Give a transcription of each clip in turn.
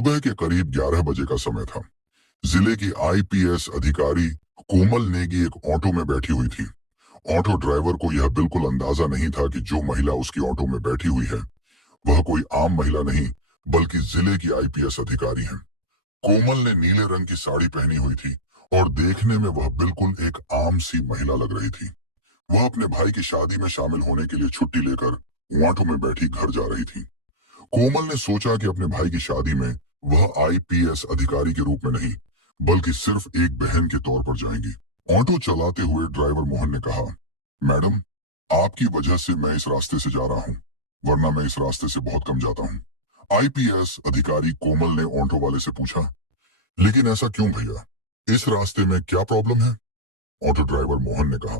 सुबह के करीब 11 बजे का समय था। जिले की आईपीएस अधिकारी कोमल नेगी एक ऑटो में बैठी हुई थी। ऑटो ड्राइवर को यह बिल्कुल अंदाजा नहीं था कि जो महिला उसकी ऑटो में बैठी हुई है वह कोई आम महिला नहीं बल्कि जिले की आईपीएस अधिकारी है। कोमल ने नीले रंग की साड़ी पहनी हुई थी और देखने में वह बिल्कुल एक आम सी महिला लग रही थी। वह अपने भाई की शादी में शामिल होने के लिए छुट्टी लेकर ऑटो में बैठी घर जा रही थी। कोमल ने सोचा कि अपने भाई की शादी में वह आईपीएस अधिकारी के रूप में नहीं बल्कि सिर्फ एक बहन के तौर पर जाएंगी। ऑटो चलाते हुए ड्राइवर मोहन ने कहा, मैडम, आपकी वजह से मैं इस रास्ते से जा रहा हूँ, वरना मैं इस रास्ते से बहुत कम जाता हूँ। आईपीएस अधिकारी कोमल ने ऑटो वाले से पूछा, लेकिन ऐसा क्यों भैया, इस रास्ते में क्या प्रॉब्लम है? ऑटो ड्राइवर मोहन ने कहा,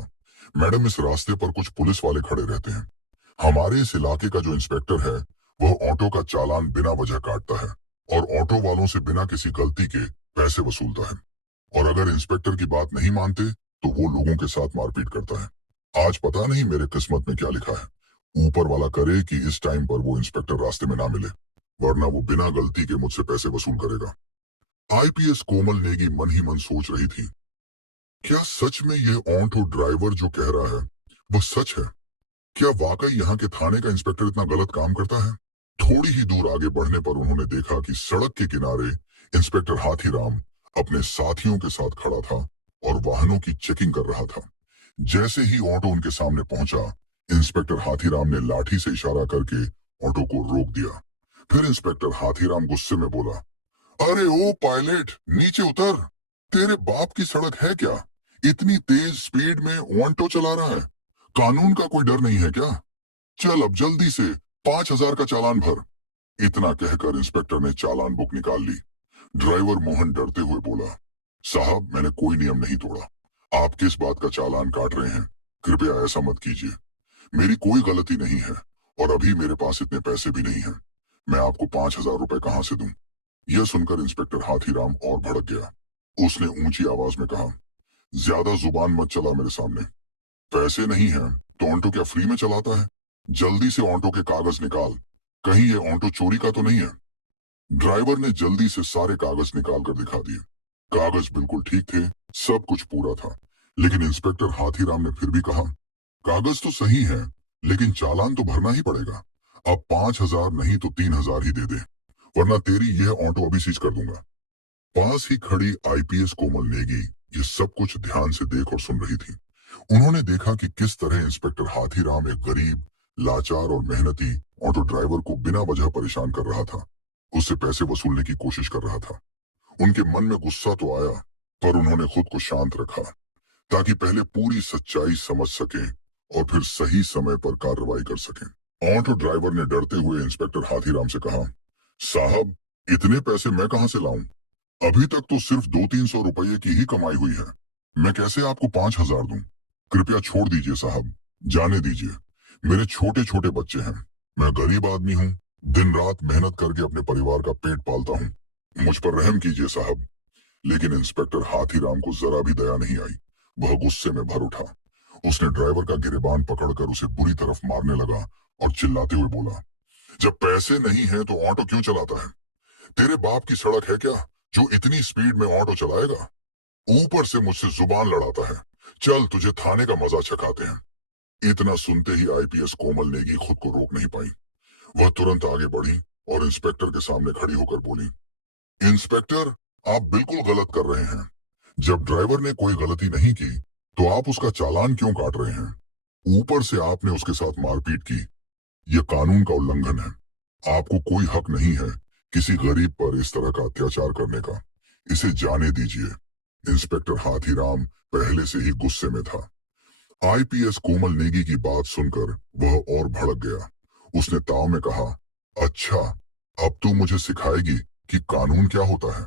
मैडम, इस रास्ते पर कुछ पुलिस वाले खड़े रहते हैं। हमारे इस इलाके का जो इंस्पेक्टर है वह ऑटो का चालान बिना वजह काटता है और ऑटो वालों से बिना किसी गलती के पैसे वसूलता है। और अगर इंस्पेक्टर की बात नहीं मानते तो वो लोगों के साथ मारपीट करता है। आज पता नहीं मेरे किस्मत में क्या लिखा है। ऊपर वाला करे कि इस टाइम पर वो इंस्पेक्टर रास्ते में ना मिले, वरना वो बिना गलती के मुझसे पैसे वसूल करेगा। आईपीएस कोमल नेगी मन ही मन सोच रही थी, क्या सच में ये ऑटो ड्राइवर जो कह रहा है वह सच है? क्या वाकई यहाँ के थाने का इंस्पेक्टर इतना गलत काम करता है? थोड़ी ही दूर आगे बढ़ने पर उन्होंने देखा कि सड़क के किनारे इंस्पेक्टर हाथीराम अपने साथियों के साथ खड़ा था और वाहनों की चेकिंग कर रहा था। जैसे ही ऑटो उनके सामने पहुंचा, इंस्पेक्टर हाथीराम ने लाठी से इशारा करके ऑटो को रोक दिया। फिर इंस्पेक्टर हाथीराम गुस्से में बोला, अरे ओ पायलट, नीचे उतर। तेरे बाप की सड़क है क्या? इतनी तेज स्पीड में ऑटो चला रहा है। कानून का कोई डर नहीं है क्या? चल अब जल्दी से 5,000 का चालान भर। इतना कहकर इंस्पेक्टर ने चालान बुक निकाल ली। ड्राइवर मोहन डरते हुए बोला, साहब, मैंने कोई नियम नहीं तोड़ा। आप किस बात का चालान काट रहे हैं? कृपया ऐसा मत कीजिए। मेरी कोई गलती नहीं है और अभी मेरे पास इतने पैसे भी नहीं हैं। मैं आपको 5,000 रुपए कहां से दूं? यह सुनकर इंस्पेक्टर हाथीराम और भड़क गया। उसने ऊंची आवाज में कहा, ज्यादा जुबान मत चला मेरे सामने। पैसे नहीं है तो ऑटो क्या फ्री में चलाता है? जल्दी से ऑटो के कागज निकाल। कहीं ये ऑटो चोरी का तो नहीं है? ड्राइवर ने जल्दी से सारे कागज निकाल कर दिखा दिए। कागज बिल्कुल ठीक थे, सब कुछ पूरा था। लेकिन इंस्पेक्टर हाथीराम ने फिर भी कहा, कागज तो सही है लेकिन चालान तो भरना ही पड़ेगा। अब 5,000 नहीं तो 3,000 ही दे दे, वरना तेरी यह ऑटो अभी सीज कर दूंगा। पास ही खड़ी आईपीएस कोमल नेगी ये सब कुछ ध्यान से देख और सुन रही थी। उन्होंने देखा कि किस तरह इंस्पेक्टर हाथीराम एक गरीब, लाचार और मेहनती ऑटो ड्राइवर को बिना वजह परेशान कर रहा था, उससे पैसे वसूलने की कोशिश कर रहा था। उनके मन में गुस्सा तो आया, पर उन्होंने खुद को शांत रखा ताकि पहले पूरी सच्चाई समझ सके और फिर सही समय पर कार्रवाई कर सके। ऑटो ड्राइवर ने डरते हुए इंस्पेक्टर हाथीराम से कहा, साहब, इतने पैसे मैं कहां से लाऊं? अभी तक तो सिर्फ 200-300 रुपये की ही कमाई हुई है। मैं कैसे आपको 5,000 दूं? कृपया छोड़ दीजिए साहब, जाने दीजिए। मेरे छोटे छोटे बच्चे हैं, मैं गरीब आदमी हूँ, दिन रात मेहनत करके अपने परिवार का पेट पालता हूँ। मुझ पर रहम कीजिए साहब। लेकिन इंस्पेक्टर हाथीराम को जरा भी दया नहीं आई। वह गुस्से में भर उठा। उसने ड्राइवर का गिरेबान पकड़कर उसे बुरी तरफ मारने लगा और चिल्लाते हुए बोला, जब पैसे नहीं है तो ऑटो क्यों चलाता है? तेरे बाप की सड़क है क्या जो इतनी स्पीड में ऑटो चलाएगा? ऊपर से मुझसे जुबान लड़ाता है। चल तुझे थाने का मजा चखाते हैं। इतना सुनते ही आईपीएस कोमल नेगी खुद को रोक नहीं पाई। वह तुरंत आगे बढ़ी और इंस्पेक्टर के सामने खड़ी होकर बोली, इंस्पेक्टर, आप बिल्कुल गलत कर रहे हैं। जब ड्राइवर ने कोई गलती नहीं की तो आप उसका चालान क्यों काट रहे हैं? ऊपर से आपने उसके साथ मारपीट की। यह कानून का उल्लंघन है। आपको कोई हक नहीं है किसी गरीब पर इस तरह का अत्याचार करने का। इसे जाने दीजिए। इंस्पेक्टर हाथीराम पहले से ही गुस्से में था। आईपीएस कोमल नेगी की बात सुनकर वह और भड़क गया। उसने ताव में कहा, अच्छा, अब तू मुझे सिखाएगी कि कानून क्या होता है?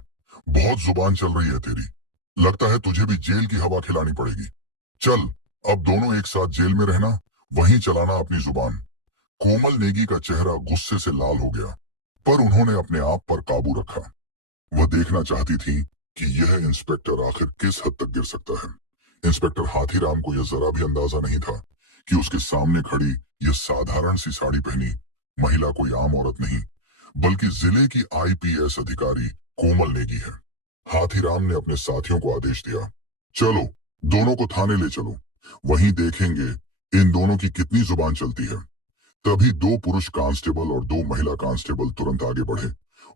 बहुत जुबान चल रही है तेरी। लगता है तुझे भी जेल की हवा खिलानी पड़ेगी। चल, अब दोनों एक साथ जेल में रहना, वहीं चलाना अपनी जुबान। कोमल नेगी का चेहरा गुस्से से लाल हो गया, पर उन्होंने अपने आप पर काबू रखा। वह देखना चाहती थी कि यह इंस्पेक्टर आखिर किस हद तक गिर सकता है। इंस्पेक्टर हाथीराम को यह जरा भी अंदाजा नहीं था कि उसके सामने खड़ी यह साधारण सी साड़ी पहनी महिला कोई आम औरत नहीं बल्कि जिले की आईपीएस अधिकारी कोमल नेगी है। हाथीराम ने अपने साथियों को आदेश दिया, चलो दोनों को थाने ले चलो, वहीं देखेंगे इन दोनों की कितनी जुबान चलती है। तभी दो पुरुष कांस्टेबल और दो महिला कांस्टेबल तुरंत आगे बढ़े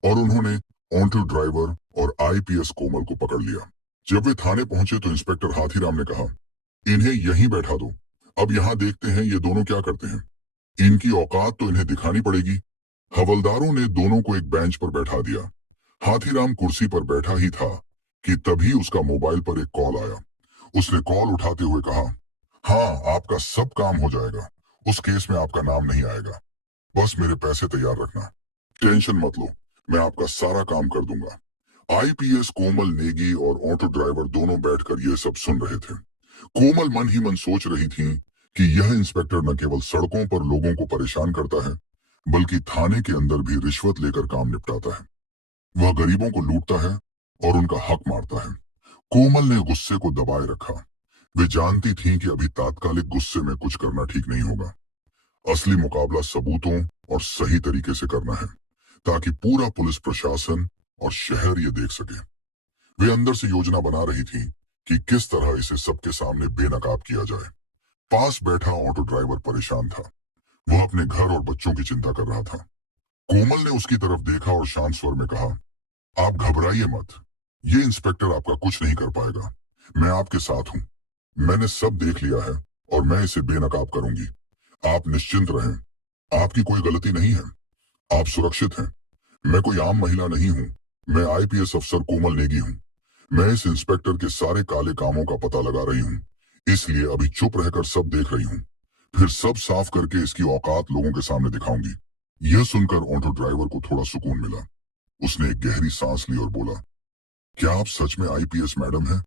और उन्होंने ऑटो ड्राइवर और आईपीएस कोमल को पकड़ लिया। जब वे थाने पहुंचे तो इंस्पेक्टर हाथीराम ने कहा, इन्हें यहीं बैठा दो, अब यहां देखते हैं ये दोनों क्या करते हैं। इनकी औकात तो इन्हें दिखानी पड़ेगी। हवलदारों ने दोनों को एक बेंच पर बैठा दिया। हाथीराम कुर्सी पर बैठा ही था कि तभी उसका मोबाइल पर एक कॉल आया। उसने कॉल उठाते हुए कहा, हाँ आपका सब काम हो जाएगा, उस केस में आपका नाम नहीं आएगा, बस मेरे पैसे तैयार रखना, टेंशन मत लो, मैं आपका सारा काम कर दूंगा। आईपीएस कोमल नेगी और ऑटो ड्राइवर दोनों बैठकर ये सब सुन रहे थे। कोमल मन ही मन सोच रही थी कि यह इंस्पेक्टर न केवल सड़कों पर लोगों को परेशान करता है, बल्कि थाने के अंदर भी रिश्वत लेकर काम निपटाता है। वह गरीबों को लूटता है और उनका हक मारता है। कोमल ने गुस्से को दबाए रखा। वे जानती थीं कि अभी तात्कालिक गुस्से में कुछ करना ठीक नहीं होगा। असली मुकाबला सबूतों और सही तरीके से करना है, ताकि पूरा पुलिस प्रशासन और शहर ये देख सके। वे अंदर से योजना बना रही थी कि किस तरह इसे सबके सामने बेनकाब किया जाए। पास बैठा ऑटो ड्राइवर परेशान था। वह अपने घर और बच्चों की चिंता कर रहा था। कोमल ने उसकी तरफ देखा और शांत स्वर में कहा, आप घबराइए मत, ये इंस्पेक्टर आपका कुछ नहीं कर पाएगा, मैं आपके साथ हूं। मैंने सब देख लिया है और मैं इसे बेनकाब करूंगी। आप निश्चिंत रहें, आपकी कोई गलती नहीं है, आप सुरक्षित हैं। मैं कोई आम महिला नहीं हूं, मैं आईपीएस अफसर कोमल नेगी हूं। मैं इस इंस्पेक्टर के सारे काले कामों का पता लगा रही हूं, इसलिए अभी चुप रहकर सब देख रही हूं, फिर सब साफ करके इसकी औकात लोगों के सामने दिखाऊंगी। यह सुनकर ऑटो ड्राइवर को थोड़ा सुकून मिला। उसने एक गहरी सांस ली और बोला, क्या आप सच में आईपीएस मैडम हैं?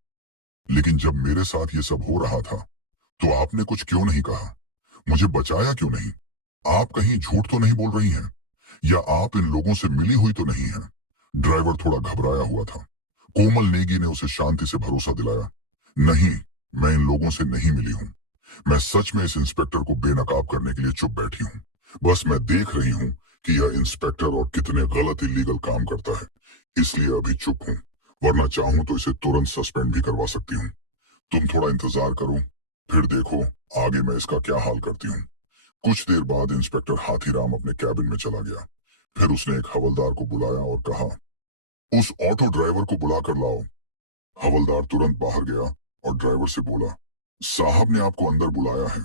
लेकिन जब मेरे साथ ये सब हो रहा था तो आपने कुछ क्यों नहीं कहा? मुझे बचाया क्यों नहीं? आप कहीं झूठ तो नहीं बोल रही हैं, या आप इन लोगों से मिली हुई तो नहीं हैं? ड्राइवर थोड़ा घबराया हुआ था। कोमल नेगी ने उसे शांति से भरोसा दिलाया, नहीं, मैं इन लोगों से नहीं मिली हूं। मैं सच में इस इंस्पेक्टर को बेनकाब करने के लिए चुप बैठी हूं। बस मैं देख रही हूं कि यह इंस्पेक्टर और कितने गलत इलीगल काम करता है, इसलिए अभी चुप हूं, वरना चाहूं तो इसे तुरंत सस्पेंड भी करवा सकती हूं। तुम थोड़ा इंतजार करो, फिर देखो आगे मैं इसका क्या हाल करती हूँ। कुछ देर बाद इंस्पेक्टर हाथीराम अपने कैबिन में चला गया। फिर उसने एक हवलदार को बुलाया और कहा, उस ऑटो ड्राइवर को बुला कर लाओ। हवलदार तुरंत बाहर गया और ड्राइवर से बोला, साहब ने आपको अंदर बुलाया है।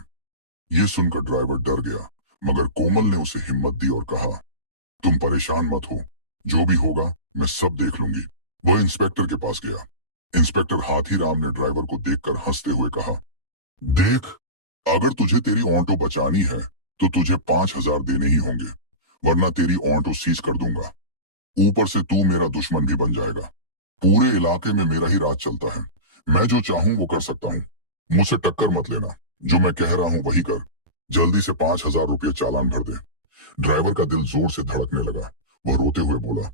ये सुनकर ड्राइवर डर गया, मगर कोमल ने उसे हिम्मत दी और कहा, तुम परेशान मत हो, जो भी होगा मैं सब देख लूंगी। वह इंस्पेक्टर के पास गया। इंस्पेक्टर हाथीराम ने ड्राइवर को देखकर हंसते हुए कहा, देख, अगर तुझे तेरी ऑटो बचानी है तो तुझे 5,000 देने ही होंगे, वरना तेरी ऑटो सीज कर दूंगा। ऊपर से तू मेरा दुश्मन भी बन जाएगा। पूरे इलाके में मेरा ही राज चलता है, मैं जो चाहूं वो कर सकता हूं। मुझसे टक्कर मत लेना, जो मैं कह रहा हूं वही कर। जल्दी से 5,000 रुपये चालान भर दे। ड्राइवर का दिल जोर से धड़कने लगा। वह रोते हुए बोला,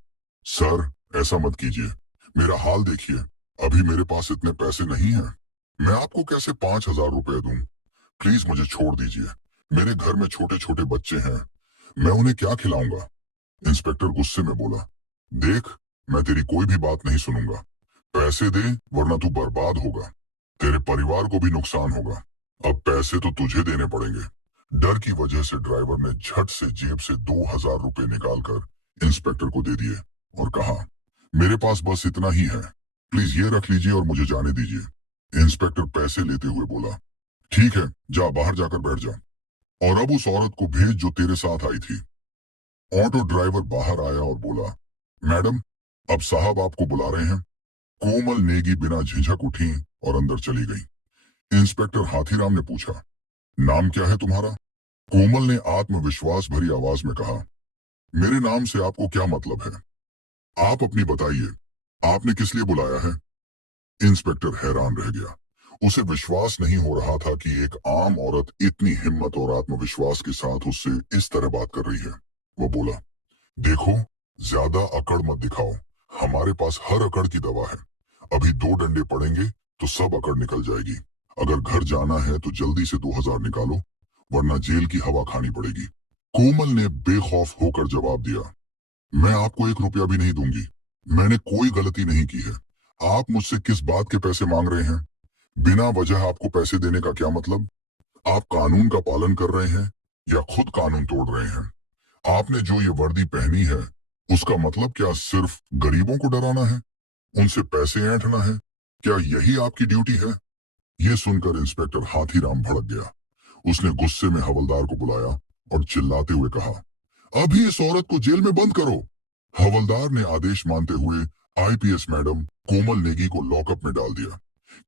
सर ऐसा मत कीजिए, मेरा हाल देखिए, अभी मेरे पास इतने पैसे नहीं हैं। मैं आपको कैसे 5,000 रुपये दूं? प्लीज मुझे छोड़ दीजिए, मेरे घर में छोटे छोटे बच्चे हैं, मैं उन्हें क्या खिलाऊंगा? इंस्पेक्टर गुस्से में बोला, देख, मैं तेरी कोई भी बात नहीं सुनूंगा। पैसे दे वरना तू बर्बाद होगा, तेरे परिवार को भी नुकसान होगा। अब पैसे तो तुझे देने पड़ेंगे। डर की वजह से ड्राइवर ने झट से जेब से 2,000 रुपये निकालकर इंस्पेक्टर को दे दिए और कहा, मेरे पास बस इतना ही है, प्लीज ये रख लीजिए और मुझे जाने दीजिए। इंस्पेक्टर पैसे लेते हुए बोला, ठीक है, जा बाहर जाकर बैठ जा, और अब उस औरत को भेज जो तेरे साथ आई थी। ऑटो ड्राइवर बाहर आया और बोला, मैडम, अब साहब आपको बुला रहे हैं। कोमल नेगी बिना झिझक उठी और अंदर चली गई। इंस्पेक्टर हाथीराम ने पूछा, नाम क्या है तुम्हारा? कोमल ने आत्मविश्वास भरी आवाज में कहा, मेरे नाम से आपको क्या मतलब है? आप अपनी बताइए, आपने किस लिए बुलाया है? इंस्पेक्टर हैरान रह गया। उसे विश्वास नहीं हो रहा था कि एक आम औरत इतनी हिम्मत और आत्मविश्वास के साथ उससे इस तरह बात कर रही है। वो बोला, देखो, ज्यादा अकड़ मत दिखाओ, हमारे पास हर अकड़ की दवा है। अभी 2 डंडे पड़ेंगे तो सब अकड़ निकल जाएगी। अगर घर जाना है तो जल्दी से 2,000 निकालो, वरना जेल की हवा खानी पड़ेगी। कोमल ने बेखौफ होकर जवाब दिया, मैं आपको 1 रुपया भी नहीं दूंगी। मैंने कोई गलती नहीं की है। आप मुझसे किस बात के पैसे मांग रहे हैं? बिना वजह आपको पैसे देने का क्या मतलब? आप कानून का पालन कर रहे हैं या खुद कानून तोड़ रहे हैं? आपने जो ये वर्दी पहनी है, उसका मतलब क्या सिर्फ गरीबों को डराना है? उनसे पैसे ऐंठना है? क्या यही आपकी ड्यूटी है? ये सुनकर इंस्पेक्टर हाथीराम भड़क गया। उसने गुस्से में हवलदार को बुलाया और चिल्लाते हुए कहा, अभी इस औरत को जेल में बंद करो। हवलदार ने आदेश मानते हुए आईपीएस मैडम कोमल नेगी को लॉकअप में डाल दिया।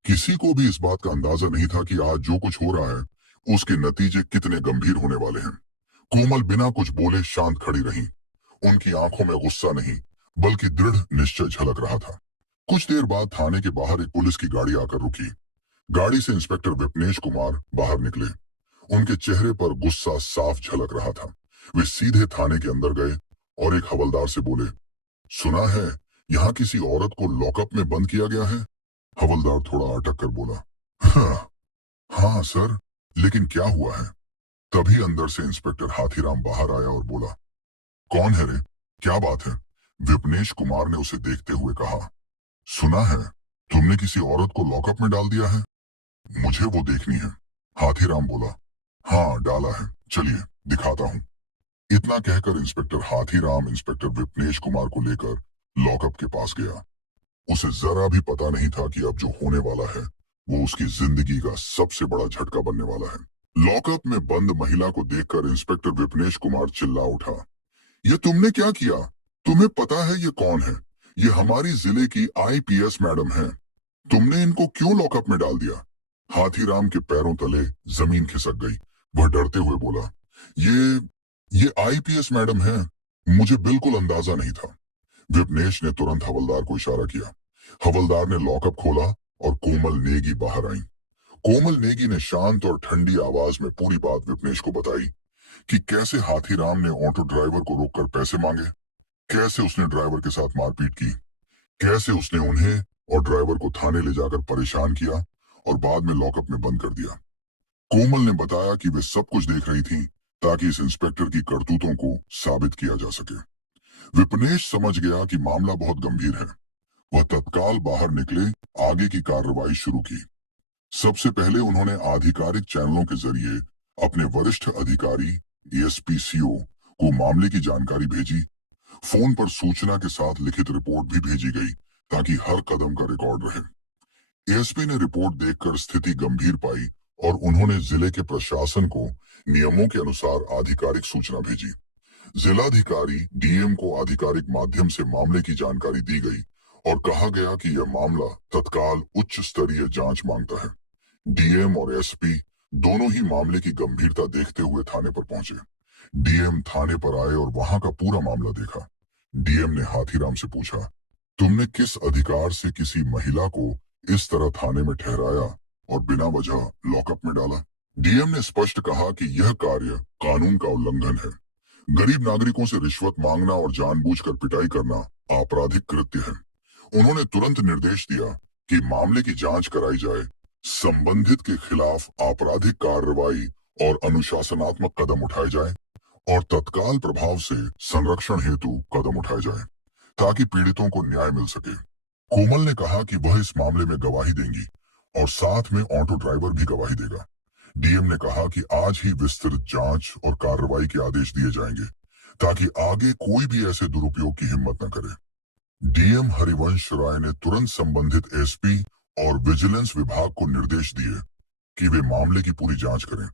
किसी को भी इस बात का अंदाजा नहीं था कि आज जो कुछ हो रहा है उसके नतीजे कितने गंभीर होने वाले हैं। कोमल बिना कुछ बोले शांत खड़ी रही। उनकी आंखों में गुस्सा नहीं, बल्कि दृढ़ निश्चय झलक रहा था। कुछ देर बाद थाने के बाहर एक पुलिस की गाड़ी आकर रुकी। गाड़ी से इंस्पेक्टर विपनेश कुमार बाहर निकले। उनके चेहरे पर गुस्सा साफ झलक रहा था। वे सीधे थाने के अंदर गए और एक हवलदार से बोले, सुना है यहाँ किसी औरत को लॉकअप में बंद किया गया है? हवलदार थोड़ा अटक कर बोला, हाँ, हाँ सर, लेकिन क्या हुआ है? तभी अंदर से इंस्पेक्टर हाथीराम बाहर आया और बोला, कौन है रे? क्या बात है? विपनेश कुमार ने उसे देखते हुए कहा, सुना है तुमने किसी औरत को लॉकअप में डाल दिया है। मुझे वो देखनी है। हाथीराम बोला, हाँ डाला है, चलिए दिखाता हूँ। इतना कहकर इंस्पेक्टर हाथीराम इंस्पेक्टर विपनेश कुमार को लेकर लॉकअप के पास गया। उसे जरा भी पता नहीं था कि अब जो होने वाला है वो उसकी जिंदगी का सबसे बड़ा झटका बनने वाला है। लॉकअप में बंद महिला को देखकर इंस्पेक्टर विपनेश कुमार चिल्ला उठा, ये तुमने क्या किया? तुम्हें पता है ये कौन है? ये हमारी जिले की आईपीएस मैडम है। तुमने इनको क्यों लॉकअप में डाल दिया? हाथीराम के पैरों तले जमीन खिसक गई। वह डरते हुए बोला, ये आईपीएस मैडम है। मुझे बिल्कुल अंदाजा नहीं था। विपनेश ने तुरंत हवलदार को इशारा किया। हवलदार ने लॉकअप खोला और कोमल नेगी बाहर आई। कोमल नेगी ने शांत और ठंडी आवाज में पूरी बात विपनेश को बताई कि कैसे हाथीराम ने ऑटो ड्राइवर को रोककर पैसे मांगे, कैसे उसने ड्राइवर के साथ मारपीट की, कैसे उसने उन्हें और ड्राइवर को थाने ले जाकर परेशान किया और बाद में लॉकअप में बंद कर दिया। कोमल ने बताया कि वे सब कुछ देख रही थी ताकि इस इंस्पेक्टर की करतूतों को साबित किया जा सके। विपनेश समझ गया कि मामला बहुत गंभीर है। वह तत्काल बाहर निकले, आगे की कार्रवाई शुरू की। सबसे पहले उन्होंने आधिकारिक चैनलों के जरिए अपने वरिष्ठ अधिकारी एएसपी-सीओ को मामले की जानकारी भेजी। फोन पर सूचना के साथ लिखित रिपोर्ट भी भेजी गई ताकि हर कदम का रिकॉर्ड रहे। एएसपी ने रिपोर्ट देखकर स्थिति गंभीर पाई और उन्होंने जिले के प्रशासन को नियमों के अनुसार आधिकारिक सूचना भेजी। जिलाधिकारी डीएम को आधिकारिक माध्यम से मामले की जानकारी दी गई और कहा गया कि यह मामला तत्काल उच्च स्तरीय जांच मांगता है। डीएम और एसपी दोनों ही मामले की गंभीरता देखते हुए थाने पर पहुंचे। डीएम थाने पर आए और वहां का पूरा मामला देखा। डीएम ने हाथीराम से पूछा, तुमने किस अधिकार से किसी महिला को इस तरह थाने में ठहराया और बिना वजह लॉकअप में डाला? डीएम ने स्पष्ट कहा कि यह कार्य कानून का उल्लंघन है। गरीब नागरिकों से रिश्वत मांगना और जानबूझकर पिटाई करना आपराधिक कृत्य है। उन्होंने तुरंत निर्देश दिया कि मामले की जांच कराई जाए, संबंधित के खिलाफ आपराधिक कार्रवाई और अनुशासनात्मक कदम उठाए जाए और तत्काल प्रभाव से संरक्षण हेतु कदम उठाए जाए ताकि पीड़ितों को न्याय मिल सके। कोमल ने कहा कि वह इस मामले में गवाही देंगी और साथ में ऑटो ड्राइवर भी गवाही देगा। डीएम ने कहा कि आज ही विस्तृत जांच और कार्रवाई के आदेश दिए जाएंगे ताकि आगे कोई भी ऐसे दुरुपयोग की हिम्मत न करे। डीएम हरिवंश राय ने तुरंत संबंधित एसपी और विजिलेंस विभाग को निर्देश दिए कि वे मामले की पूरी जांच करें।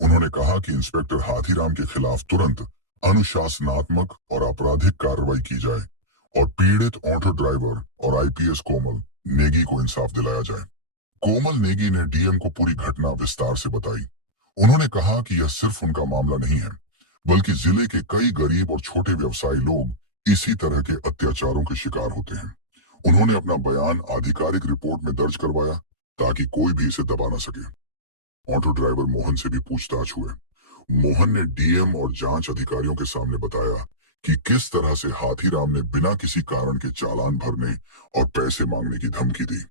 उन्होंने कहा कि इंस्पेक्टर हाथीराम के खिलाफ तुरंत अनुशासनात्मक और आपराधिक कार्रवाई की जाए और पीड़ित ऑटो ड्राइवर और आईपीएस कोमल नेगी को इंसाफ दिलाया जाए। कोमल नेगी ने डीएम को पूरी घटना विस्तार से बताई। उन्होंने कहा कि यह सिर्फ उनका मामला नहीं है, बल्कि जिले के कई गरीब और छोटे व्यवसायी लोग इसी तरह के अत्याचारों के शिकार होते हैं। उन्होंने अपना बयान आधिकारिक रिपोर्ट में दर्ज करवाया ताकि कोई भी इसे दबा न सके। ऑटो ड्राइवर मोहन से भी पूछताछ हुए। मोहन ने डीएम और जांच अधिकारियों के सामने बताया कि किस तरह से हाथीराम ने बिना किसी कारण के चालान भरने और पैसे मांगने की धमकी दी।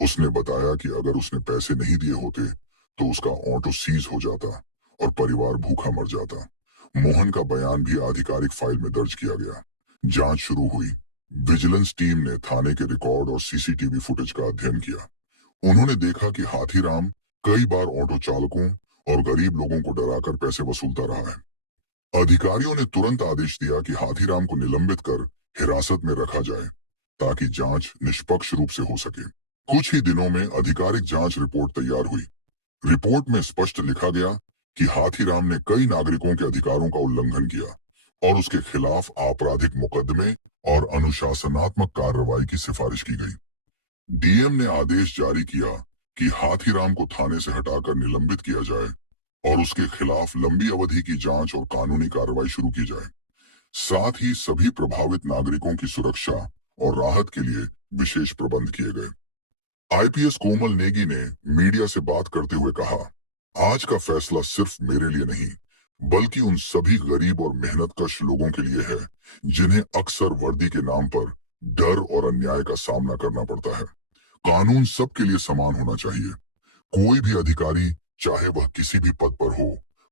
उसने बताया कि अगर उसने पैसे नहीं दिए होते तो उसका ऑटो सीज हो जाता और परिवार भूखा मर जाता। मोहन का बयान भी आधिकारिक फाइल में दर्ज किया गया। जांच शुरू हुई। विजिलेंस टीम ने थाने के रिकॉर्ड और सीसीटीवी फुटेज का अध्ययन किया। उन्होंने देखा कि हाथीराम कई बार ऑटो चालकों और गरीब लोगों को डराकर पैसे वसूलता रहा है। अधिकारियों ने तुरंत आदेश दिया कि हाथीराम को निलंबित कर हिरासत में रखा जाए ताकि जांच निष्पक्ष रूप से हो सके। कुछ ही दिनों में आधिकारिक जांच रिपोर्ट तैयार हुई। रिपोर्ट में स्पष्ट लिखा गया कि हाथीराम ने कई नागरिकों के अधिकारों का उल्लंघन किया और उसके खिलाफ आपराधिक मुकदमे और अनुशासनात्मक कार्रवाई की सिफारिश की गई। डीएम ने आदेश जारी किया कि हाथीराम को थाने से हटाकर निलंबित किया जाए और उसके खिलाफ लंबी अवधि की जांच और कानूनी कार्रवाई शुरू की जाए। साथ ही सभी प्रभावित नागरिकों की सुरक्षा और राहत के लिए विशेष प्रबंध किए गए। आईपीएस कोमल नेगी ने मीडिया से बात करते हुए कहा, आज का फैसला सिर्फ मेरे लिए नहीं बल्कि उन सभी गरीब और मेहनतकश लोगों के लिए है जिन्हें अक्सर वर्दी के नाम पर डर और अन्याय का सामना करना पड़ता है। कानून सबके लिए समान होना चाहिए। कोई भी अधिकारी चाहे वह किसी भी पद पर हो,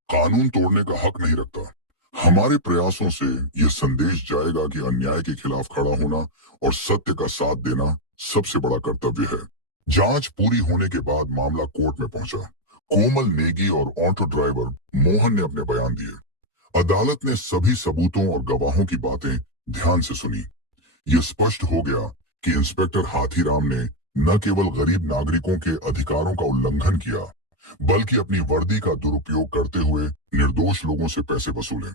कानून तोड़ने का हक नहीं रखता। हमारे प्रयासों से यह संदेश जाएगा कि अन्याय के खिलाफ खड़ा होना और सत्य का साथ देना सबसे बड़ा कर्तव्य है। जांच पूरी होने के बाद मामला कोर्ट में पहुंचा। कोमल नेगी और ऑटो ड्राइवर मोहन ने अपने बयान दिए। अदालत ने सभी सबूतों और गवाहों की बातें ध्यान से सुनी। यह स्पष्ट हो गया कि इंस्पेक्टर हाथीराम ने न केवल गरीब नागरिकों के अधिकारों का उल्लंघन किया बल्कि अपनी वर्दी का दुरुपयोग करते हुए निर्दोष लोगों से पैसे वसूले।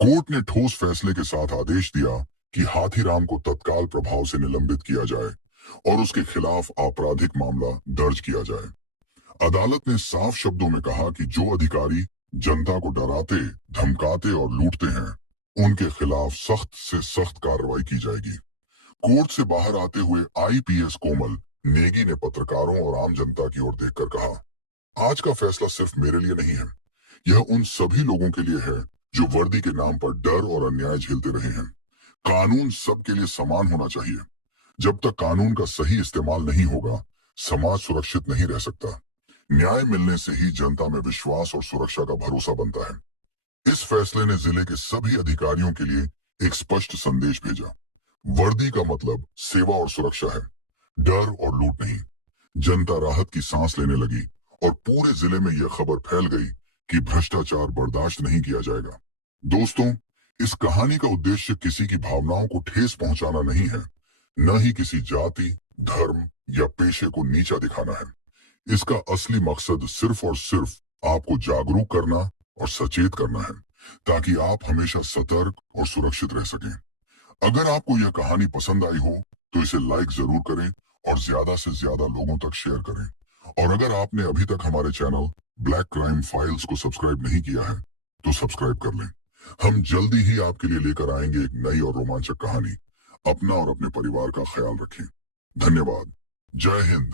कोर्ट ने ठोस फैसले के साथ आदेश दिया कि हाथीराम को तत्काल प्रभाव से निलंबित किया जाए और उसके खिलाफ आपराधिक मामला दर्ज किया जाए। अदालत ने साफ शब्दों में कहा कि जो अधिकारी जनता को डराते, धमकाते और लूटते हैं उनके खिलाफ सख्त से सख्त कार्रवाई की जाएगी। कोर्ट से बाहर आते हुए आईपीएस कोमल नेगी ने पत्रकारों और आम जनता की ओर देखकर कहा, आज का फैसला सिर्फ मेरे लिए नहीं है, यह उन सभी लोगों के लिए है जो वर्दी के नाम पर डर और अन्याय झेलते रहे हैं। कानून सबके लिए समान होना चाहिए। जब तक कानून का सही इस्तेमाल नहीं होगा, समाज सुरक्षित नहीं रह सकता। न्याय मिलने से ही जनता में विश्वास और सुरक्षा का भरोसा बनता है। इस फैसले ने जिले के सभी अधिकारियों के लिए एक स्पष्ट संदेश भेजा। वर्दी का मतलब सेवा और सुरक्षा है, डर और लूट नहीं। जनता राहत की सांस लेने लगी और पूरे जिले में यह खबर फैल गई कि भ्रष्टाचार बर्दाश्त नहीं किया जाएगा। दोस्तों, इस कहानी का उद्देश्य किसी की भावनाओं को ठेस पहुंचाना नहीं है, न ही किसी जाति, धर्म या पेशे को नीचा दिखाना है। इसका असली मकसद सिर्फ और सिर्फ आपको जागरूक करना और सचेत करना है ताकि आप हमेशा सतर्क और सुरक्षित रह सकें। अगर आपको यह कहानी पसंद आई हो तो इसे लाइक जरूर करें और ज्यादा से ज्यादा लोगों तक शेयर करें। और अगर आपने अभी तक हमारे चैनल ब्लैक क्राइम फाइल्स को सब्सक्राइब नहीं किया है तो सब्सक्राइब कर लें। हम जल्दी ही आपके लिए लेकर आएंगे एक नई और रोमांचक कहानी। अपना और अपने परिवार का ख्याल रखें। धन्यवाद। जय हिंद।